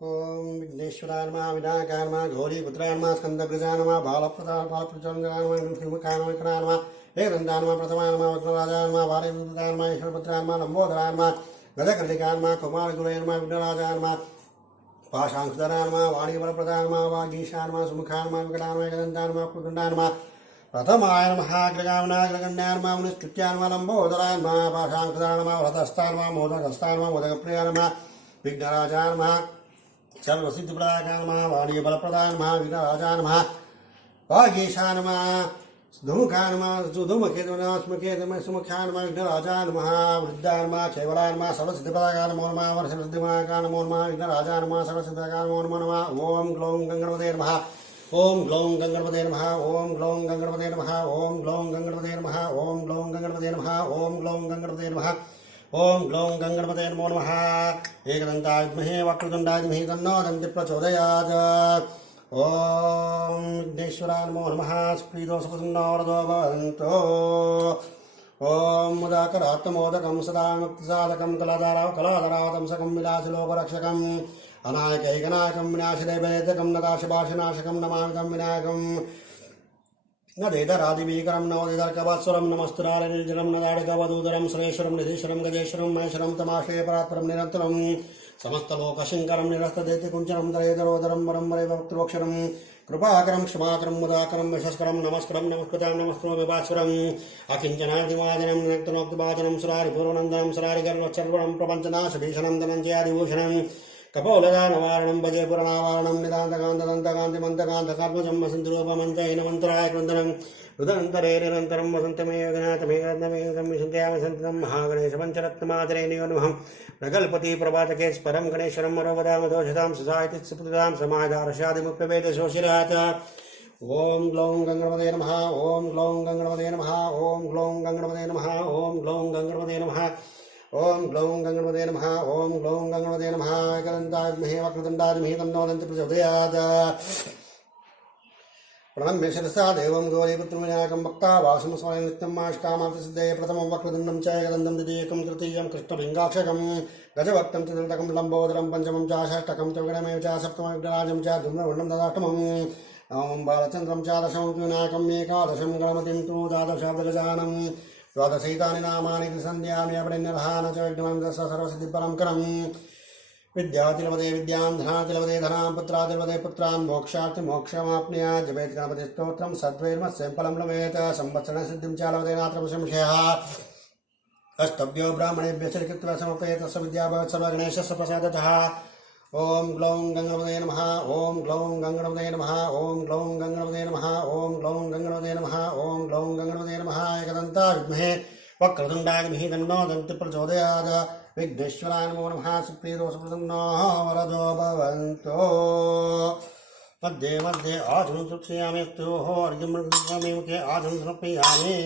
ओम विघ्नेश्वराय नमः विनायकाय नमः गौरीपुत्राय नमः स्कन्दग्रजाय नमः बालप्रचारणाय नमः श्रीमुखाय नमः विघ्नाय नमः एकदन्ताय नमः प्रथमाय नमः वक्रराजाय नमः वारिपुत्राय नमः ईश्वरपुत्राय नमः लम्बोदराय नमः गजकर्णिकाय नमः कुमारगुरवे नमः विघ्नराजाय नमः पाशांकुधराय नमः वाणीबलप्रदाय नमः वागीशाय नमः सुमुखाय नमः विकटाय नमः एकदन्ताय नमः कुटुण्डाय नमः प्रथमाय नमः अग्रगामनाग्रगण्याय नमः मुनिस्तुत्याय नमः लम्बोदराय नमः पाशांकुधराय नमः व्रतस्थाय नमः मोदकस्थाय नमः मोदकप्रियाय नमः विघ्नराजाय नमः सर्वसिद्धिप्रदाय नमः वाणीबलप्रदाय नमः विघ्नराजाय नमः वागीशाय नमः धूमकाय नमः धूमकेतु नमः स्मकेतु नमः सुमुखाय नमः विघ्नराजाय नमः वृद्धाय नमः केवलाय नमः सर्वसिद्धिप्रदाय नमो नमः वर्षसिद्धिप्रदाय नमो नमः विघ्नराजाय नमः सर्वसिद्धिप्रदाय नमो नमः ओम ग्लौं गंगणपतये नमः ओम ग्लौं गंगणपतये नमः ओम ग्लौं गंगणपतये नमः ओम ग्लौं गंगणपतये नमः ओम ग्लौं गंगणपतये नमः ओम ग्लौं गंगणपतये नमः ओम ग्लौं गंगणपतये नमो नमः एकदन्ताय विद्महे वक्रतुण्डाय धीमहि तन्नो दन्ति प्रचोदयात् ओम विघ्नेश्वराय नमो नमः स्प्रीदोषप्रसन्नो वरदो भवन्तु ओम मुदाकरात्मोदकं सदा मुक्तिसाधकं कलाधरावतंसकं विलासलोकरक्षकम् अनायकैकनायकं विनाशदैवैतकं नदाशभाषनाशकं नमामितं विनायकम् न देदरादिभीकरं नवदिदर्कवत्सरं नमस्तुरालनिर्जलं नदाडकवदूदरं सुरेश्वरं निधीश्वरं गजेश्वरं महेश्वरं तमाश्रये परात्परं निरन्तरं समस्तलोकशङ्करं निरस्तदैत्यकुञ्चनं दरेदरोदरं वरं वरेव वक्त्रोक्षरं कृपाकरं क्षमाकरं मुदाकरं यशस्करं नमस्करं नमस्कृतं नमस्करोमि भास्वरम् अकिञ्चनादिवादिनं निरक्तनोक्तवाचनं सुरारिपूर्वनन्दनं सुरारिगर्वचर्वणं प्रपञ्चनाशभीषणं धनञ्जयादिभूषणं कपोलदानवारणं भजे पुरणावारणं निदान्तकान्तदन्तकान्तिमन्तकान्तकर्मजं वसन्तरूपमन्तहीनमन्तराय क्रन्दनं रुदनन्तरे निरन्तरं वसन्तमेघनाथमेघमेघं विसन्त्यामि सन्ततं महागणेशपञ्चरत्नमादरे नमः प्रगल्पति प्रभातके स्परं गणेश्वरं मरोवदाम दोषतां सुसाहितिस्फुटितां समाधारस्यादिमुप्यवेदशोषिरात् ओम ग्लौं गंगणपतये नमः ओम ग्लौं गंगणपतये नमः ओम ग्लौं गंगणपतये नमः ओम ग्लौं गंगणपतये नमः ओम ग्लौं गंगणपतये नमः ओम ग्लौं गंगणपतये नमः एकदन्ताय विद्महे वक्रतुण्डाय धीमहि तन्नो दन्ति प्रचोदयात् प्रणम्य शिरसा देवं गौरीपुत्रं विनायकं भक्तावासं स्मरन् नित्यं माष्कामार्थसिद्धये प्रथमं वक्रतुण्डं च एकदन्तं द्वितीयकं तृतीयं कृष्णभिङ्गाक्षकं गजवक्त्रं चतुर्थकं लम्बोदरं पञ्चमं च षष्ठकं च विगणमेव च सप्तमं विघ्नराजं च धूम्रवर्णं ददाष्टमं नवमं बालचन्द्रं च दशमं विनायकं एकादशं गणपतिं तु द्वादशाब्दगजानं द्वादशैतानि नामानि त्रिसन्ध्यामि अपरिनिर्हान च विघ्नं सर्वसिद्धिपरं करम् विद्यातिलपदे विद्यां धनातिलपदे धनां पुत्रातिलपदे पुत्रान् मोक्षार्थ मोक्षमाप्नुयात् जपेत् गणपतिस्तोत्रं सद्वैर्मत्स्यं फलं लभेत् संवत्सरसिद्धिं च लभते नात्र संशयः अष्टभ्यो ब्राह्मणेभ्यः कृत्वा समर्पयेत् तस्य विद्या भवेत् सर्वगणेशस्य प्रसादतः ओम ग्लौं गंगणपतये नमः ओम ग्लौं गंगणपतये नमः ओम ग्लौं गंगणपतये नमः ओम ग्लौं गंगणपतये नमः ओम ग्लौं गंगणपतये नमः एकदन्ताय विद्महे वक्रतुण्डाय धीमहि तन्नो दन्ति प्रचोदयात् विघ्नेश्वराय नमो नमः सुप्रीदोषप्रसन्नो वरदो भवन्तु मध्ये मध्ये आचमनं समर्पयामि स्तोः अर्घ्यं समर्पयामि मुखे आचमनं समर्पयामि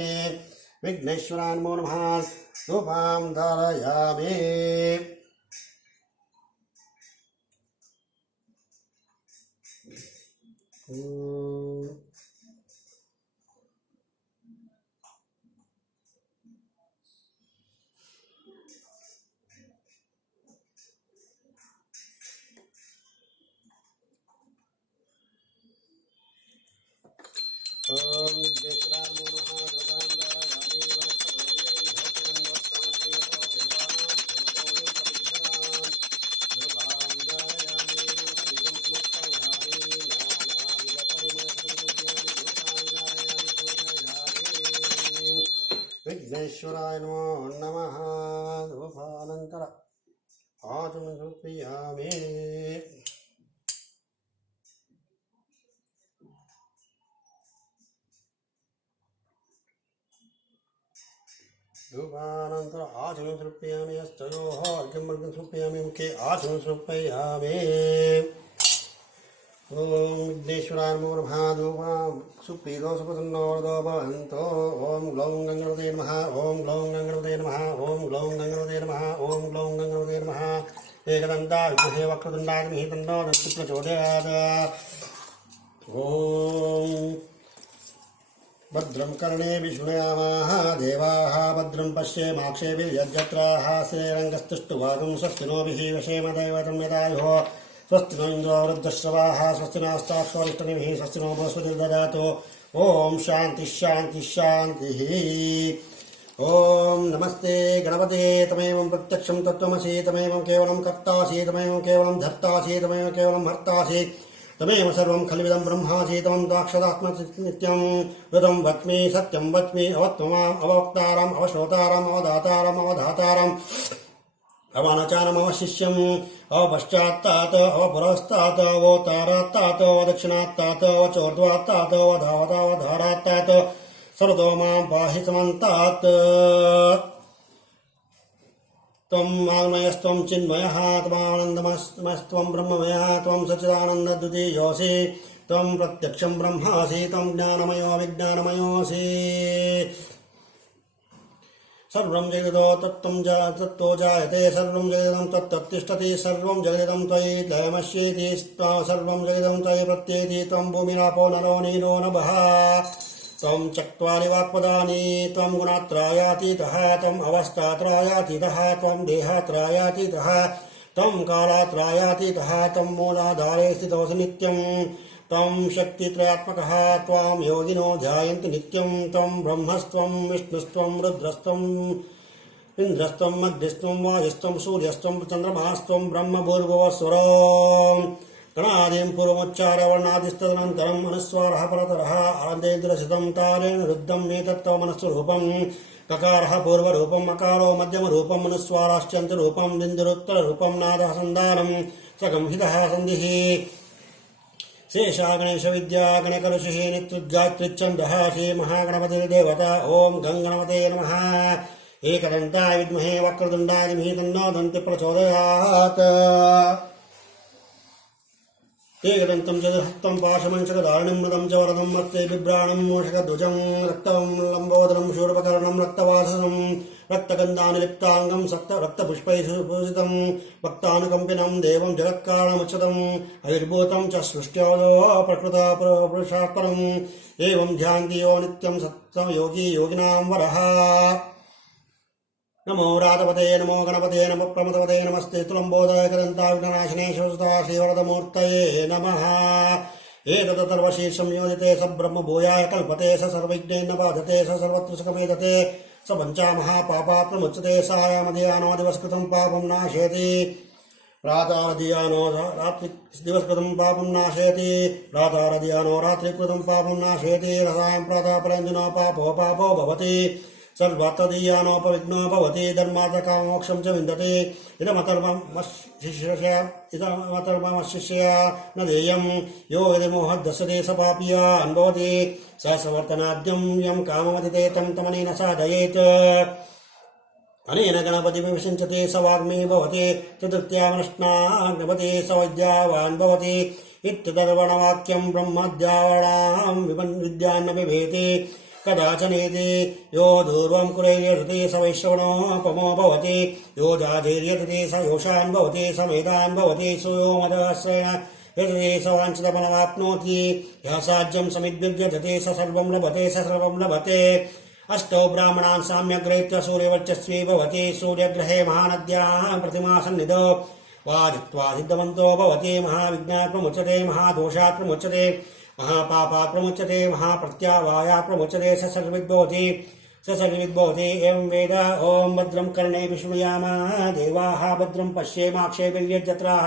विघ्नेश्वराय नमो नमः धूपां धारयामि विघ्नेश्वराय नमो नमः धूपानन्तर आचमनं समर्पयामि धूपानन्तर आचमनं समर्पयामि हस्तयोः अर्घ्यं समर्पयामि मुखे आचमनं समर्पयामि ओम विघ्नेश्वराय नमो नमः धूपां सुप्रीदोषप्रसन्नो वरदो भवन्तु ओम ग्लौं गंगणपतये नमः ओम ग्लौं गंगणपतये नमः ओम ग्लौं गंगणपतये नमः ओम ग्लौं गंगणपतये नमः एकदन्ताय विद्महे वक्रतुण्डाय धीमहि तन्नो दन्ति प्रचोदयात् ओम भद्रं कर्णे विष्णुयामाः देवाः भद्रं पश्येमाक्षेभिर्यजत्राः श्रीरङ्गस्तुष्टुभागं स्वस्ति नो विषेम दैवतं यदायुः स्वस्ति नो इन्द्रो वृद्धश्रवाः स्वस्ति नास्ताक्षरिष्टनिभिः स्वस्ति नो बृहस्पतिर्ददातु ओम शांति शांति शांति। ओम नमस्ते गणपते तमेवं प्रत्यक्षं तत्त्वमसि तमेवं केवलं कर्तासि तमेवं केवलं धर्तासि तमेवं केवलं हर्तासि तमेव सर्वं खल्विदं ब्रह्मासि तमं दाक्षदात्मसि नित्यं ऋतं वच्मि सत्यं वच्मि अवत्वमाम् अवक्तारम् अवश्रोतारम् अवदातारम् अवधातारम् अवानचानम् अवशिष्यम् अवपश्चात्तात् अवपुरस्तात् अवोत्तरात्तात् अवदक्षिणात्तात् अवचोर्ध्वात्तात् अवधावतावधारात्तात् सर्वतो मां पाहि समन्तात्। त्वं वाङ्मयस्त्वं चिन्मयः त्वमानन्दमस्त्वं ब्रह्ममयः त्वं सच्चिदानन्दद्वितीयोऽसि त्वं प्रत्यक्षं ब्रह्मासि त्वं ज्ञानमयो विज्ञानमयोऽसि। सर्वं जगतो तत्त्वं जायते सर्वं जगदं तत्तत्तिष्ठति सर्वं जगदिदं त्वयि लयमश्येति सर्वं जगदं त्वयि प्रत्येति त्वं भूमिरापो नरो नीरो नभः त्वं चत्वारि वाक्पदानि त्वं गुणात्रयातीतः त्वम् अवस्थात्रयातीतः त्वं देहात्रयातीतः त्वं कालात्रयातीतः त्वं मूलाधारे स्थितोऽसि नित्यं त्वं शक्तित्रयात्मकः त्वां योगिनो ध्यायन्ति नित्यं त्वं ब्रह्मस्त्वं विष्णुस्त्वं रुद्रस्त्वम् इन्द्रस्त्वम् अग्निस्त्वं वायुस्त्वं सूर्यस्त्वं चन्द्रमास्त्वं ब्रह्मभूर्भुवस्वरो गणादिं पूर्वमुच्चारवर्णादिस्तदनन्तरम् अनुस्वारः परतरः आदेन्द्रसितं तारेण रुद्धं एतत्त्वमनस्वरूपं ककारः पूर्वरूपम् अकारो मध्यमरूपम् अनुस्वाराश्चन्तरूपं बिन्दुरुत्तररूपं नादः सन्धानं सगंहितः सन्धिः शेषा गणेश विद्या गणकलुषिः नित्युद्गात्रिच्छन्दः श्रीमहागणपतिर्देवता ॐ गङ्गणपते नमः। एकदन्ताय विद्महे वक्रतुण्डाय धीमहि तन्नो दन्ति प्रचोदयात्। एकदन्तं चतुर्हस्तं पाशमंशकधारिणं मृदं च वरदं मत्ते बिभ्राणं मूषकध्वजं रक्तं लम्बोदरं शूर्पकर्णं रक्तवाससं रक्तगन्धानि लिप्ताङ्गं रक्तपुष्पैः सुपूजितं भक्तानुकम्पिनं देवं जगत्कारणमुच्यतम् आयुर्भूतं च सृष्ट्योदो प्रकृता पुरुषात्परम् एवं ध्यान्ति यो नित्यं सत्तं योगी योगिनां वरः। नमो राधपते नमो गणपते नमो प्रमदपते नमस्ते तुलम्बोदय कदन्ताय विघ्ननाशिने शिवसुता श्रीवरदमूर्तये नमः। एतदथर्वशीर्षं योजते स ब्रह्मभूयाय कल्पते स सर्वविघ्नैर्न बाधते स सर्वत्र सुखमेधते स पञ्चामहापापात् प्रमुच्यते सायामधियानो दिवस्कृतं पापं नाशयति प्रातःरधियानो दिवस्कृतं पापं नाशयति प्रातःरधियानो रात्रिकृतं पापं नाशयति रसायं प्रातः परञ्जनो पापो पापो भवति सर्वतदीयानोपविघ्नो भवति धर्मार्थकामोक्षं च विन्दते इदमतर्ममशिष्यया न देयं यो यदिमोहद्दस्यते स पापीयान् भवति स सवर्तनाद्यं यं काममतिते तं तमनेन साधयेत् अनेन गणपतिविषिञ्चते स वाग्मी भवति चतुर्थ्यामनष्णाग्नपति स विद्यावान् भवति इत्यतर्वणवाक्यं ब्रह्मद्यावणां विद्यान्न बिभेति कदाचनेति यो दूर्वं कुरैर्यजते स वैश्रवणोपमो भवति यो जाधैर्यजते स योषान् भवति स मेधान् भवति सुयो मदाश्रयेण यजते स वाञ्छितफलमाप्नोति यः साज्यं समिद्भिर्यजते स सर्वं लभते स सर्वं लभते। अष्टौ ब्राह्मणान् साम्यग्रहीत्य सूर्यवर्चस्वी भवति सूर्यग्रहे महानद्याः प्रतिमा सन्निधौ वादित्वा सिद्धवन्तो भवति महाविघ्नात् प्रमुच्यते महादोषात् प्रमुच्यते महापापात् प्रमुच्यते महाप्रत्यावायात् प्रमुच्यते स सर्वविद्भवति एवं वेद ॐ भद्रं कर्णैः शृणुयामः देवाः भद्रं पश्येमाक्षेभिर्यजत्राः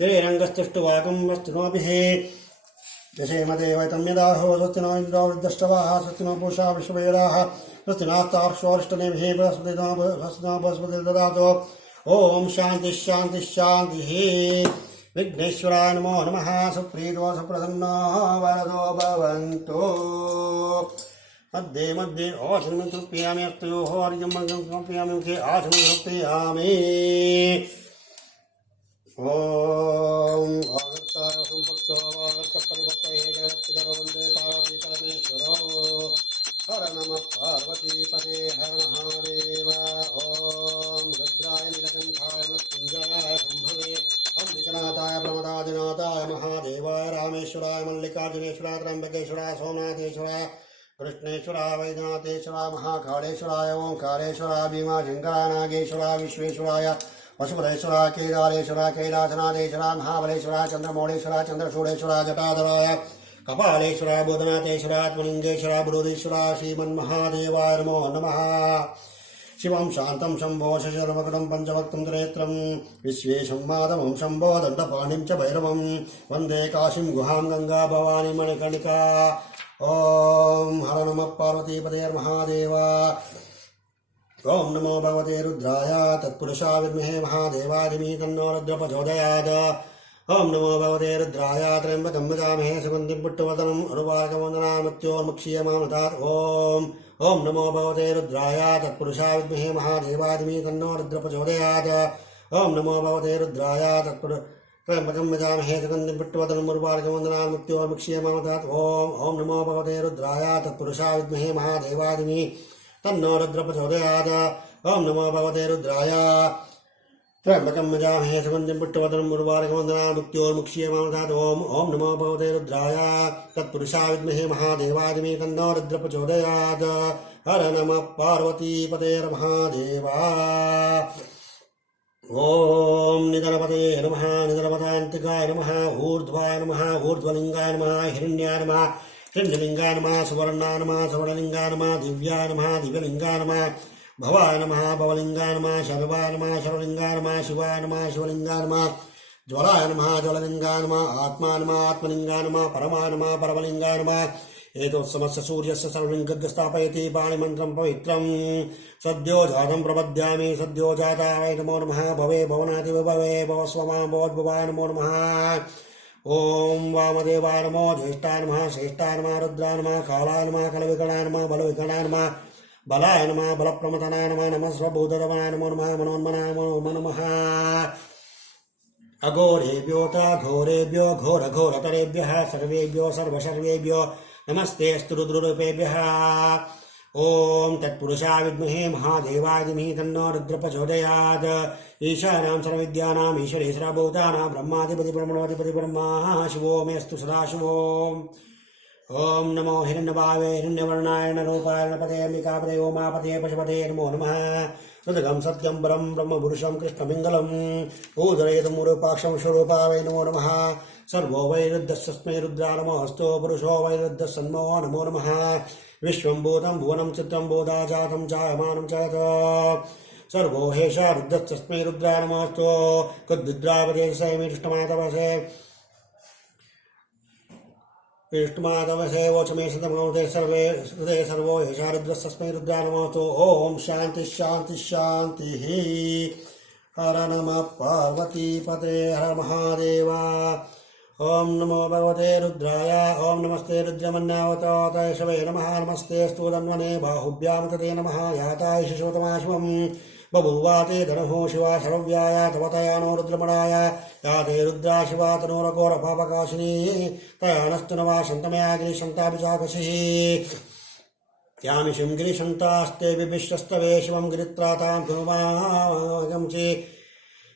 गिरिरङ्गस्तुष्टुवागं वस्तुनोभिः यशेमदेवैतं यदाहो स्वस्ति नो इन्द्रो वृद्धश्रवाः स्वस्ति नो पूषा विश्ववेदाः स्वस्ति नास्तार्क्ष्वारिष्टनेमिः बृहस्पतिर्ददातु ॐ शान्तिः शान्तिः शान्तिः। विघ्नेश्वराय नमो नमः। सुप्रीतो सुप्रसन्नो वरदो भवन्तु। मध्ये मध्ये आसनं समर्पयामि अस्तयोः अर्घ्यं समर्पयामि मुखे आसनं समर्पयामि। ॐ आगताय संभक्तो वागतपरिवर्तये जगत्पितरो वन्दे पार्वती परमेश्वरो हर नमः पार्वतीपते हर महादेव। ॐ रुद्राय नीलकण्ठाय मृत्युञ्जयाय शम्भवे अम्बिकनाथाय प्रमदादिनाथाय महादेवाय रामेश्वराय मल्लिकार्जुनेश्वराय त्र्यम्बकेश्वराय सोमनाथेश्वराय कृष्णेश्वराय वैद्यनाथेश्वराय महाकालेश्वराय ओंकारेश्वराय भीमाशंकराय नागेश्वराय विश्वेश्वराय पशुपतेश्वर केदारेश्वर कैलासनाथेश्वर महाबलेश्वर चंद्रमौळेश्वर चंद्रचूडेश्वर जटाधराय कपालेश्वर बोधनाथेश्वर आत्मलिंगेश्वर बुधेश्वर श्रीमन्महादेवाय नमो नमः। शिवं शान्तं शम्भो शशरमकुटं पंचवक्त्रं त्रिनेत्रं विश्वेशं माधवं शम्भो दण्डपाणिं च भैरवं वन्दे काशीं गुहां गंगा भवानी मणिकर्णिका। ओम हर नमः पार्वतीपते महादेव। ओम नमो भगवते रुद्राय तत्पुरुषाय विद्महे महादेवाय धीमहि तन्नो रुद्रः प्रचोदयात्। ओम नमो भगवते रुद्राय त्र्यंबकं यजामहे सुगन्धिं पुष्टिवर्धनम् उर्वारुकं वन्दनान् मृत्योर्मुक्षीयमामृतात्। ओम नमो भगवते रुद्राय तत्पुरुषाय विद्महे महादेवाय धीमहि तन्नो रुद्रः प्रचोदयात्। ओम नमो भगवते रुद्राय त्र्यंबकं यजामहे सुगन्धिं पुष्टिवर्धनम् उर्वारुकं वन्दनान् मृत्योर्मुक्षीयमामृतात्। ओम नमो भगवते रुद्राय तत्पुरुषाय विद्महे महादेवाय धीमहि तन्नो रुद्रः प्रचोदयात्। ओम नमो भगवते रुद्राय त्र्यंबकं यजामहे सुगन्धिं पुष्टिवर्धनम् उर्वारुकं वन्दनान् मृत्योर्मुक्षीयमामृतात्। ओम नमो भगवते रुद्राय तत्पुरुषाय विद्महे महादेवाय धीमहि तन्नो रुद्रः प्रचोदयात्। हर नमः पार्वतीपते महादेव। ओम निधनपते नमः निधनपदान्तिकाय नमः ऊर्ध्वाय नमः ऊर्ध्वलिंगाय नमः हिरण्याय नमः हिरण्यलिंगाय नमः सुवर्णाय नमः सुवर्णलिंगाय नमः दिव्याय नमः दिव्यलिंगाय नमः भवाय नमः भवलिंगाय नमः शर्वाय नमः शर्वलिंगाय नमः शिवाय नमः शिवलिंगाय नमः ज्वलाय नमः ज्वललिंगाय नमः आत्मा नमः आत्मलिंगाय नमः परमाय नमः परमलिंगाय नमः। एतोत्समस्य सूर्यस्य सर्वलिंगं स्थापयति पाणिमन्त्रं पवित्रं सद्यो जातं प्रपद्यामि सद्यो जाताय नमो नमः। भवे भवनाति भवे भवस्वमा भवद्भवाय नमो नमः। ओम वामदेवाय नमो ज्येष्ठाय नमः श्रेष्ठाय नमः रुद्राय नमः कालाय नमः कलविकलाय नमः बलविकलाय नमः बलाय नमः बलप्रमथनाय नमः नमः स्वभूतधमाय नमो नमः मनोन्मनाय नमो नमः। अघोरेभ्योऽथ घोरेभ्यो घोरघोरतरेभ्यः सर्वेभ्यो सर्वसर्वेभ्यो नमस्तेऽस्तु रुद्ररूपेभ्यः। ओम तत्पुरुषाय विद्महे महादेवाय धीमहि तन्नो रुद्रः प्रचोदयात्। ईशानां सर्वविद्यानाम् ईश्वरेश्वरः भूतानां ब्रह्माधिपति ब्रह्मणोऽधिपति ब्रह्मा शिवो मेऽस्तु सदाशिवो। ओम नमो हिरण्यभावे हिरण्यवर्णाय नरूपाय नृपते अंबिकापते उमापते पशुपते नमो नमः। हृदगं सत्यं परं ब्रह्मपुरुषं कृष्णपिङ्गलम् ऊदरयतमुरूपाक्षं स्वरूपाय नमो नमः। सर्वो वै रुद्रस्तस्मै रुद्राय नमोऽस्तु पुरुषो वै रुद्रस्तन्मो नमो नमः। विश्वं भूतं भुवनं चित्रं बोधा जातं जायमानं च सर्वो हेषा रुद्रस्तस्मै रुद्राय नमोऽस्तु कुद्रुद्रावते सैमिष्टमातवसे विष्णुमाधवसे वोचमे शतमौते सर्वे हृदय सर्वो हेषा रुद्रस्तस्मै रुद्राय नमोऽस्तु। ओम शांति शांति शांतिः। हर नमः पार्वतीपते हर महादेव। ओम नमो भगवते रुद्राय। ओम नमस्ते रुद्रमन्नावताय शवे नमः। नमस्ते स्तूलन्वने बाहुभ्यां तते नमः। याताय शिशोतमाशिवं बभूवाते धनुः शिवा शरव्याय तवतया नो रुद्रमणाय याते रुद्रा शिवा तनोरघोरपापकाशिनी तया नस्तु नवा शन्तमया गिरिशन्ताभिजाकशिः यामिषिं गिरिशन्तास्ते विभिष्टस्तवे शिवं गिरित्रातां कुरुमागंसि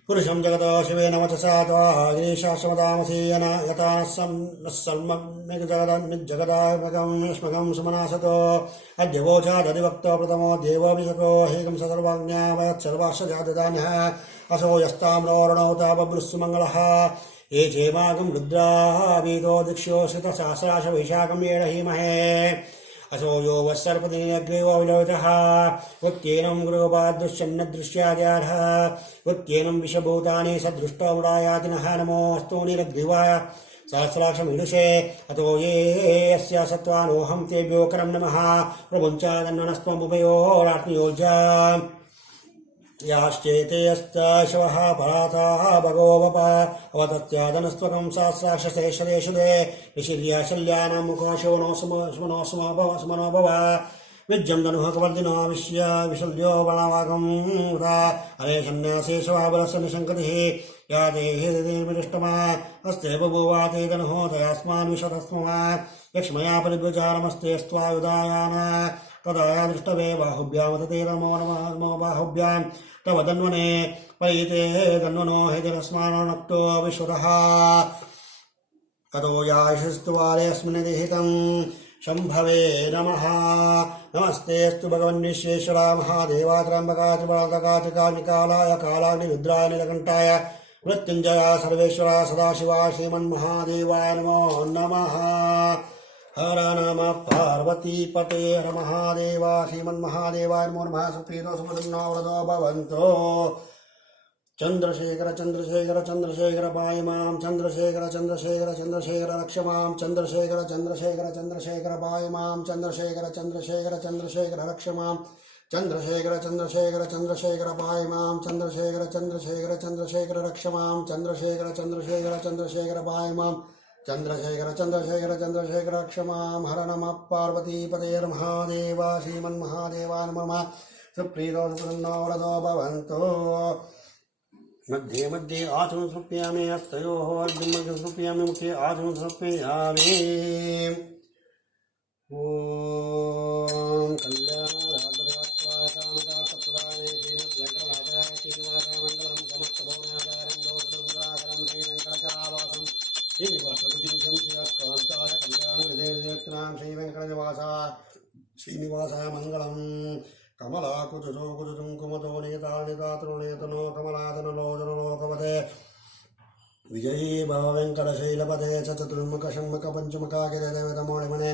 पुरुषं जगतो शिवे नमचसा त्वा गिरीशाश्वतामसि यता जगदात्मिजगदात्मिजगदात्मकं स्मनासतो अद्य वोचादधिवक्तो प्रथमो देवोऽभिषको हेकं सर्वज्ञा वयत्सर्वाश्च जातदान्यः असो यस्ताम्रोरणौ तापबृस्सु मङ्गलः ये चेमागं रुद्रावीतो दिक्षो श्रितसहस्राश वैशाखं येडहीमहे असो यो वत्सर्पदिग्रीवो विलोहितः उत्त्येनं गुरुपादृश्यन्न दृश्याद्यार्ह उत्त्येनं विषभूतानि सदृष्टमुडायातिनः नमोऽस्तु निरग्रीवाय सहस्राक्षमीडुषे अतो ये अस्य सत्त्वानोऽहं तेभ्यो करं नमः प्रभुञ्चादन्नस्त्वमुभयोरात्मयोजा याश्चेते यश्चाशवः पराताः भगोवप अवतत्यादनस्त्वकं सहस्राक्षसेषदेषु दे विशिर्याशल्यानां मुखाशो नो स्मनो भव विज्यं धनुहकवर्दिनो विश्य विशल्यो वणवागं उदा हरे सन्न्यासेशवाबलस्य निशङ्कतिः या देहेर्मिष्टमा अस्ते बभूवाते धनुः तयास्मान् विशतस्मवा यक्ष्मया परिद्वजानमस्ते स्त्वायुधायान तदा दृष्टवे बाहुभ्यां तते नमो नमो बाहुभ्यां तव धन्वने पयिते धन्वनो हेतिरस्मान्नक्तो विश्वतः अतो याशिस्तुवारे अस्मिन् देहितं शंभवे नमः। नमस्तेऽस्तु भगवन् विश्वेश्वराय महादेवाय त्र्यम्बकाय त्रिपुरान्तकाय त्रिकाग्निकालाय कालाग्निरुद्राय नीलकण्ठाय मृत्युञ्जयाय सर्वेश्वराय सदाशिवाय श्रीमन्महादेवाय नमो नमः। हर नमः पार्वतीपते हर महादेव श्रीमन्महादेवाय नमो नमः। सुप्रीतो सुप्रसन्नो वरदो भवन्तु। चंद्रशेखर चंद्रशेखर चंद्रशेखर पाहि मां चंद्रशेखर चंद्रशेखर चंद्रशेखर रक्ष मां चंद्रशेखर चंद्रशेखर चंद्रशेखर पाहि मां चंद्रशेखर चंद्रशेखर चंद्रशेखर रक्ष मां चंद्रशेखर चंद्रशेखर चंद्रशेखर पाहि मां चंद्रशेखर चंद्रशेखर चंद्रशेखर रक्ष मां चंद्रशेखर चंद्रशेखर चंद्रशेखर पाहि मां चंद्रशेखर चंद्रशेखर चंद्रशेखर रक्ष मां। हर नमः पार्वतीपते महादेव श्रीमन्महादेवाय नमः। सुप्रीतो सुप्रसन्नो वरदो भवन्तु। मध्ये मध्ये आचमन समर्पयामि हस्तयोः अर्घ्यं समर्पयामि मुखे आचमन समर्पयामि। ॐ कल्याणाय कामकाप्रदाय श्रीमद्वेङ्कटनाथाय श्रीनिवासाय मङ्गलं समस्तभुवनाधारं दोषदुराकरं श्रीवेङ्कटचरावासं श्रीनिवासपतिनिशं श्रीकान्ताय कल्याणविधेयत्नां श्रीवेङ्कटनिवासाय श्रीनिवासाय मङ्गलम्। कमलाकुचो कुचुं कुमतो नीतानितातरुणेतनो कमलादनलोचनलोकपते विजयी भव वेङ्कटशैलपते चतुर्मुखषण्मुखपञ्चमुखाकिरदेवतमौलिमने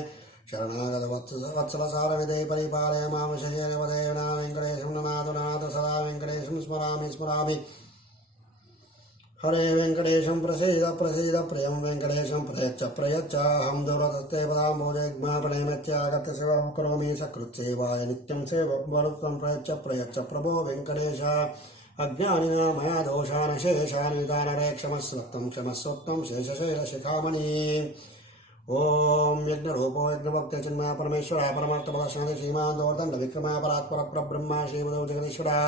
शरणागतवत्सलसारमिदे परिपालय मां शशेनपदे वेङ्कटेशं ननाथ सदा वेङ्कटेशं स्मरामि स्मरामि। हरे वेङ्कटेशं प्रसीद प्रसीद प्रियं वेङ्कटेशं प्रयच्छ प्रयच्छ अहं दूरतस्ते पदाम्बोजग्मापणेमत्यागत्य सेवां करोमि सकृत्सेवाय नित्यं सेवकं प्रयच्छ प्रयच्छ प्रभो वेङ्कटेश अज्ञानिना मया दोषान् शेषान् विधानरे क्षमस्वत्वं क्षमस्वत्वं शेषशैलशिखामणि। ॐ यज्ञरूपो यज्ञभक्ते चिन्मय परमेश्वरः परमार्थपदशान्ति श्रीमान् दोर्दण्डविक्रमः परात्परब्रह्म श्रीबुधौ जगदीश्वरः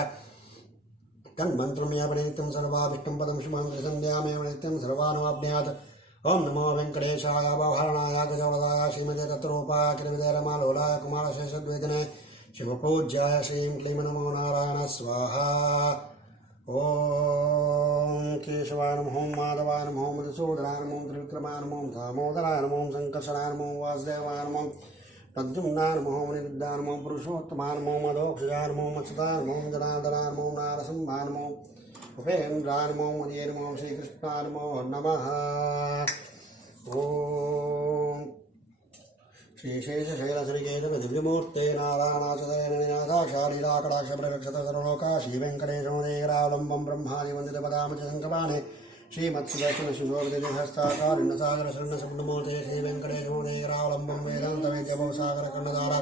तन्मन्त्रं या परिनित्यं सर्वाभीष्टं पदं श्रीमन्त्रसन्ध्यामेव नित्यं सर्वानुवाप्नुयात्। ॐ नमो वेङ्कटेशाय भवहरणाय गजवदाय श्रीमते तत्रूपाय किरविदयरमालोलाय कुमारशेषद्वेदने शिवपूज्याय श्रीं क्लीं नमो नारायण स्वाहा। ॐ केशवाय नमो माधवाय नमो मधुसूदनाय नमो त्रिविक्रमाय नमो दामोदराय नमो संकर्षणाय नमो वासुदेवाय नमो प्रद्युम्नाय नमो मुनिरुद्धाय नमो पुरुषोत्तमाय नमो मधोक्षजाय नमो मत्सदाय नमो जनार्दनाय नमो नारसिंहाय नमो उपेन्द्राय नमो मदये नमो श्रीकृष्णाय नमो नमः। ॐ श्रीशेषशैलश्रीकेतविदिव्यमूर्ते नारायणाचलनाथाशालीलाकटाक्षप्ररक्षत सर्वलोका श्रीवेङ्कटेशमोदयरावलम्बं ब्रह्मादिवन्दितपदामच शङ्कपाणे श्रीमत्सुदर्शनशिशोपतिहस्ताकारुण्यसागरशरणसुब्रह्मूर्ते श्रीवेङ्कटेशमोदयरावलम्बं वेदान्तवेद्यभवसागरकण्डधारा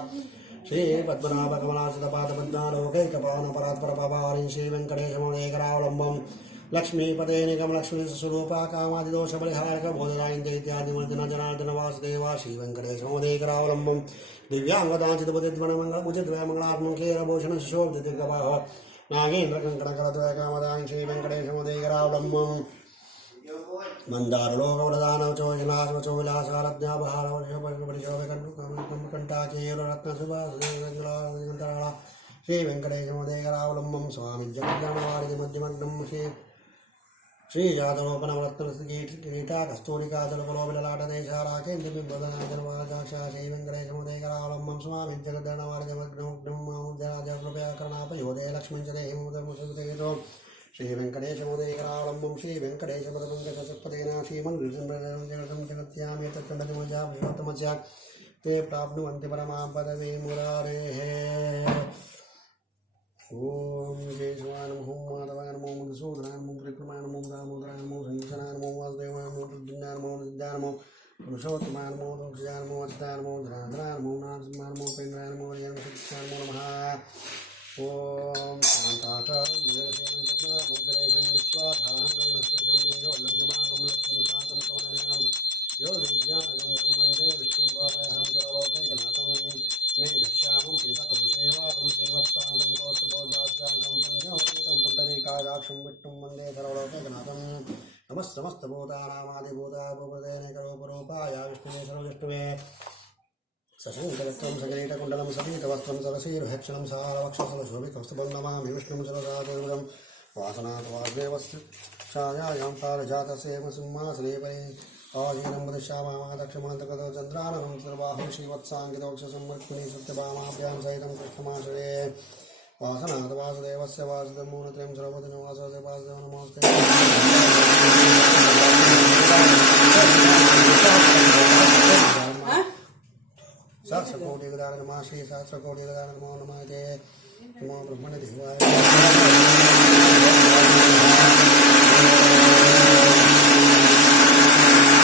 श्रीपद्मनाभकमलाचितपादपद्मालोकैकपावनपरात्परपवारिं श्रीवेङ्कटेशमोदयरावलम्बं लक्ष्मीपते निगमलक्ष्मीस्वरूपा कामादिदोषपरिहारकबोधदायन्ते इत्यादिमर्दन जनार्दन वासुदेवा श्रीवेङ्कटेशमोदयरावलम्बं दिव्याङ्गदाञ्चितपतिध्वनमङ्गलभूषितद्वयमङ्गलात्मकेरभूषणशिशोपतिर्गवाह नागेन्द्रकङ्कणकरद्वयकामदां श्रीवेङ्कटेशमोदयरावलम्बं मन्दारलोकवरदानवचो जलासवचो विलासारज्ञापहारवर्षपरिशोभिकण्ठकाकेरत्नसुभाषितराळा श्रीवेङ्कटेशमोदयरावलम्बं स्वामी जगज्ञानवारिधिमध्यमग्नं श्रीजातरोपनवरत्नकिरीटा कस्तूरिकाजलकलोविललाटदेशाराकेन्द्रबिम्बदनाजनवाजाक्षा श्रीवेङ्कटेशमोदयरावलम्बं स्वामी जगद्धरणवारिधिमग्नमुग्नमामुद्राजकृपयाकरणापयोदय लक्ष्मीं च देहिमुदमुसुदेतो श्रीवेङ्कटेशमोदयरावलम्बं श्रीवेङ्कटेशपदपङ्कजसत्पदेन श्रीमन्विष्णुं जगत्यामि तत्कण्डजमुजा पुरुषोत्तमस्य ते प्राप्नुवन्ति परमां पदवीं मुरारेः। ॐ केशवाय नमो माधवाय नमो मधुसूदनाय नमो त्रिविक्रमाय नमो दामोदराय नमो संकीर्तनाय नमो वासुदेवाय नमो प्रद्युम्नाय नमो विद्याय नमो पुरुषोत्तमाय नमो दोक्षजाय नमो अच्युताय नमो धनाधनाय नमो नारसिंहाय नमो उपेन्द्राय नमो हरियाणशिक्षाय नमो नमः। ॐ शान्ताकारं वीरशैलं पद्मनाभोदरेशं विश्वाधारं गगनसदृशं मेघवर्णशुभाङ्गं लक्ष्मीकान्तं कमलनयनं योगविद्यानगं वन्दे विष्णुं भावयहं सर्वलोकैकनाथं मेघश्यामं पीतकौशेवासं श्रीवत्साङ्गं कौस्तुभोद्भास्याङ्गं सन्ध्यावतीतं पुण्डरीकाक्षं विष्णुं वन्दे सर्वलोकैकनाथं। नमः समस्तभूतानामादिभूताय भूपतेनैकरूपरूपाय विष्णुवे सर्वविष्णुवे सशङ्करत्वं सकिरीटकुण्डलं सपीतवस्त्रं सरसीरुहक्षणं सारवक्षसलशोभितं स्तुभं नमामि विष्णुं सरसादुर्गं वासनात् वाग्देवस्य छायायां पारिजातसेव सिंहासने परे आसीनं वदिष्यामामा दक्षमान्तकतो चन्द्रानहं सर्वाहं श्रीवत्साङ्गितोक्षसम्मर्पिणी सत्यभामाभ्यां सहितं कृष्णमाश्रये वासनाथ वासुदेवस्य वासुदेवमूलत्रयं सर्वदिनं वासुदेव वासुदेव नमोऽस्ते सहस्रकोटिगदाय नमः श्री सहस्रकोटिगदाय नमो नमः ते नमो ब्रह्मणे देवाय